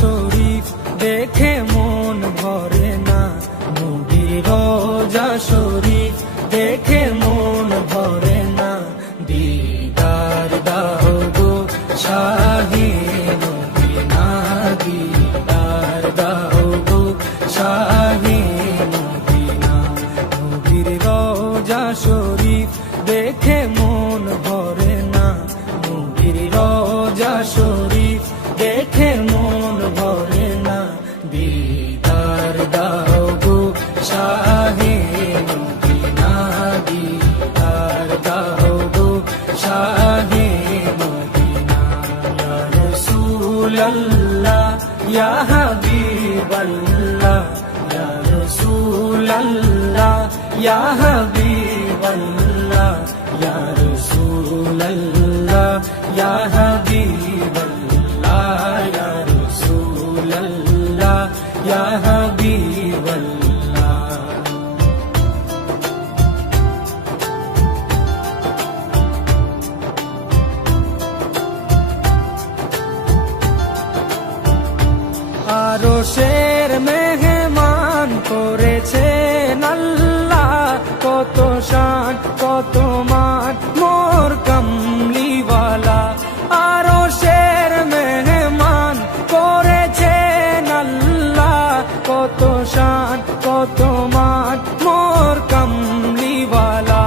শরীফ দেখে মন ভরে না, নবীর রোজা শরীফ দেখে মন ভরে না। দিদার দাও গো শাহে মদিনা, দিদার দাও গো শাহে মদিনা। নবীর রোজা শরীফ দেখে মন ভরে না, নবীর রোজা শরীফ দেখে মন ভরে না। দিদার দাও গো শাহে মদিনা, দিদার দাও গো শাহে মদিনা। ইয়া রাসূলাল্লাহ ইয়া হাবিবাল্লাহ, ইয়া রাসূলাল্লাহ ইয়া হাবিবাল্লাহ, ইয়া রাসূলাল্লাহ ইয়া হাবিবাল্লাহ, ইয়া রাসূলাল্লাহ ইয়া হাবিবাল্লাহ। আরশের মেহমান করেছেন আল্লাহ, কত শান কত মান মোর কামলিওয়ালা। আরশের মেহমান করেছেন আল্লাহ, কত শান কত মান মোর কামলিওয়ালা,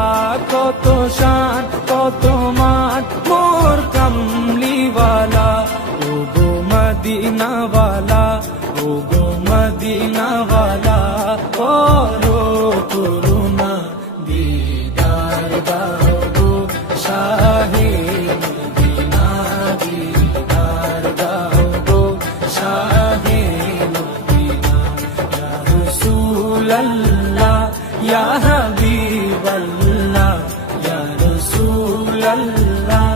কত শান কত মান মোর কামলিওয়ালা। ও গো মদিনাওয়ালা, ও গো মদিনাওয়ালা, করো করুণা, দিদার দাও গো শাহে মদিনা, দিদার দাও গো শাহে মদিনা। ইয়া রাসূলাল্লাহ ইয়া হাবিবাল্লাহ, ইয়া রাসূলাল্লাহ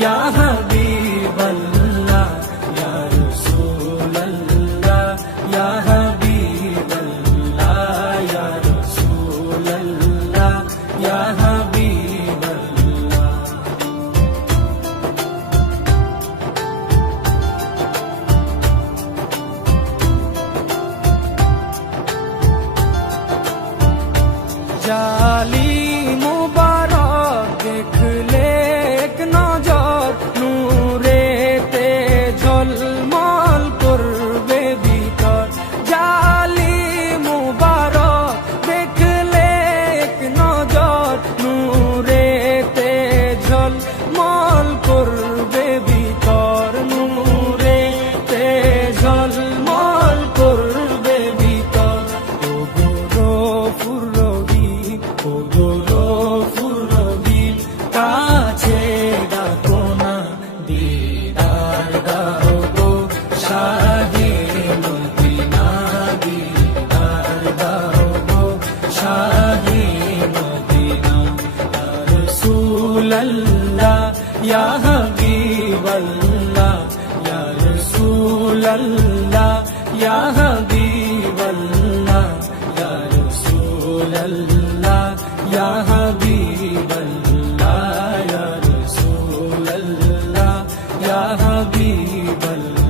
ইয়া হাবিবাল্লাহ, ইয়া রাসূলাল্লাহ ইয়া হাবিবাল্লাহ, ইয়া রাসূলাল্লাহ ইয়া হাবিবাল্লাহ। জালি মুবারক দেখলে এক নজর, নূরেতে ঝলমল করবে ভিতর। জালি মুবারক দেখলে এক নজর, নূরেতে ঝলমল করবে ভিতর, নূরেতে ঝলমল করবে ভিতর। ও গো গফুর রহিম, ও গো গফুর রহিম, কাছে ডাকো না, দিদার দাও গো শাহে মদিনা, দিদার দাও গো শাহে মদিনা। ইয়া রাসূলাল্লাহ ইয়া হাবিবাল্লাহ, ইয়া রাসূলাল্লাহ ইয়া হাবিবাল্লাহ, ইয়া রাসূলাল্লাহ ইয়া হাবিবাল্লাহ, ইয়া রাসূলাল্লাহ ইয়া হাবিবাল্লাহ।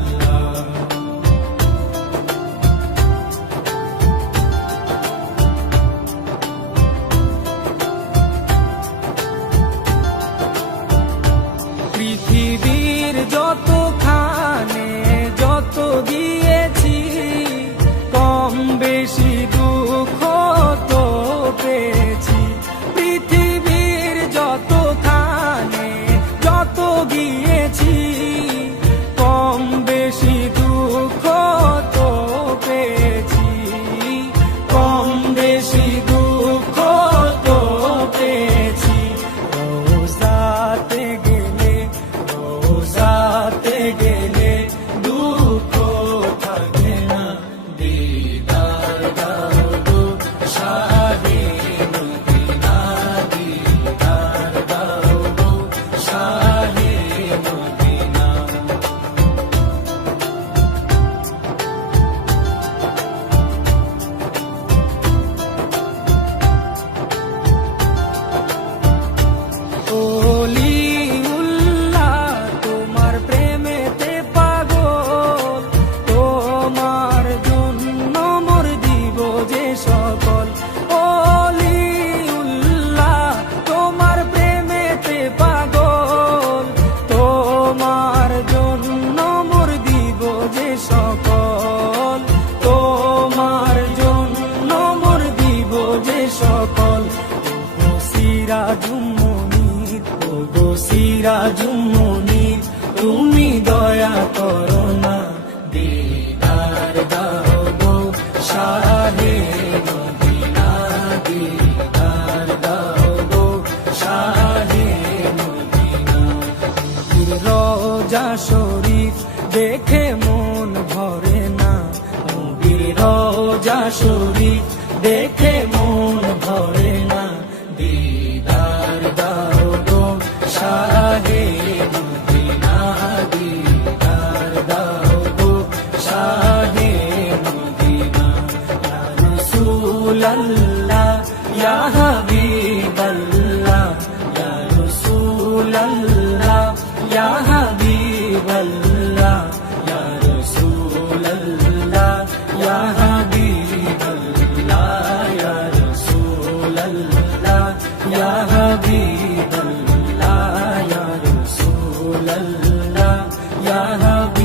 পৃথিবীর যতখানে যত দিয়েছি, কম বেশি দুঃখ তো পেয়েছি। পৃথিবী সিরাজুম মুনির, ওগো সিরাজুম মুনির, তুমি দয়া করো না, দিদার দাও গো শাহে মদিনা, দিদার দাও গো শাহে মদিনা। রোজা শরীফ দেখে মন ভরে না, নবীর রোজা শরীফ দেখে মন ভরে না, দিদার দাও গো শাহে মদিনা, দিদার দাও গো শাহে মদিনা। ইয়া রাসূলাল্লাহ ইয়া হাবিবাল্লাহ, ইয়া রাসূলাল্লাহ ইয়া হাবিবাল্লাহ, ইয়া রাসূলাল্লাহ ইয়া হাবিবাল্লাহ, ইয়া রাসূলাল্লাহ ইয়া হাবিবাল্লাহ, ইয়া রাসূলাল্লাহ ইয়া হাবিবাল্লাহ।